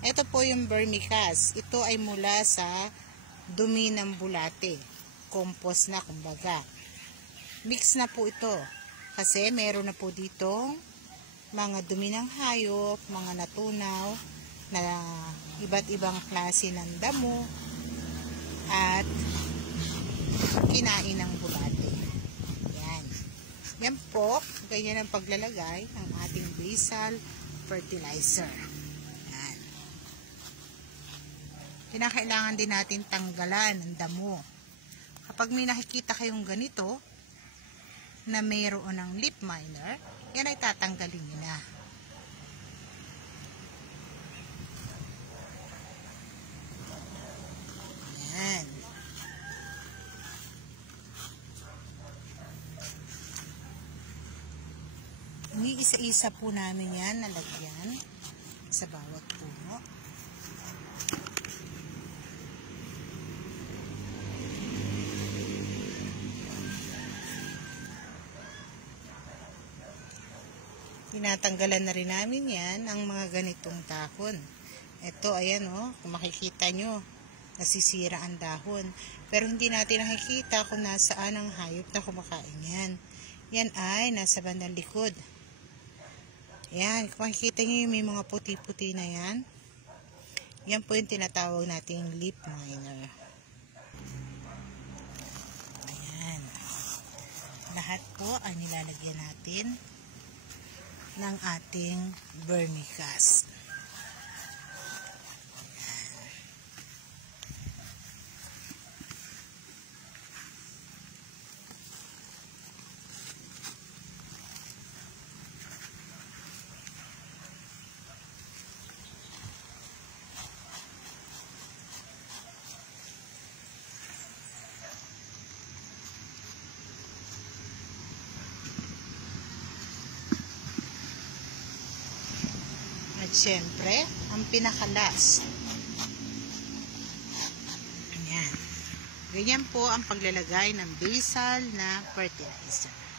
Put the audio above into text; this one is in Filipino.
Ito po yung vermicast. Ito ay mula sa dumi ng bulate. Compost na kumbaga. Mix na po ito. Kasi meron na po ditong mga dumi ng hayop, mga natunaw, na iba't ibang klase ng damo at kinain ng bulate. Yan. Yan po, ganyan ang paglalagay ng ating basal fertilizer. Yan. Kinakailangan din natin tanggalan ng damo. Kapag may nakikita kayong ganito na mayroon ng leaf miner, yan ay tatanggalin nyo na. Yan. Iniisa-isa po namin yan nalagyan sa bawat puno. Tinatanggalan na rin namin yan ang mga ganitong dahon. Ito, ayan o, kung makikita nyo, nasisira ang dahon. Pero hindi natin nakikita kung nasaan ang hayop na kumakain yan. Yan ay nasa bandang likod. Yan, kung makikita nyo yung may mga puti-puti na yan, yan po yung tinatawag nating leaf miner. Ayan. Lahat po ay nilalagyan natin ng ating vermicast. At syempre, ang pinakalas. Ayan. Ganyan po ang paglalagay ng basal na fertilizer.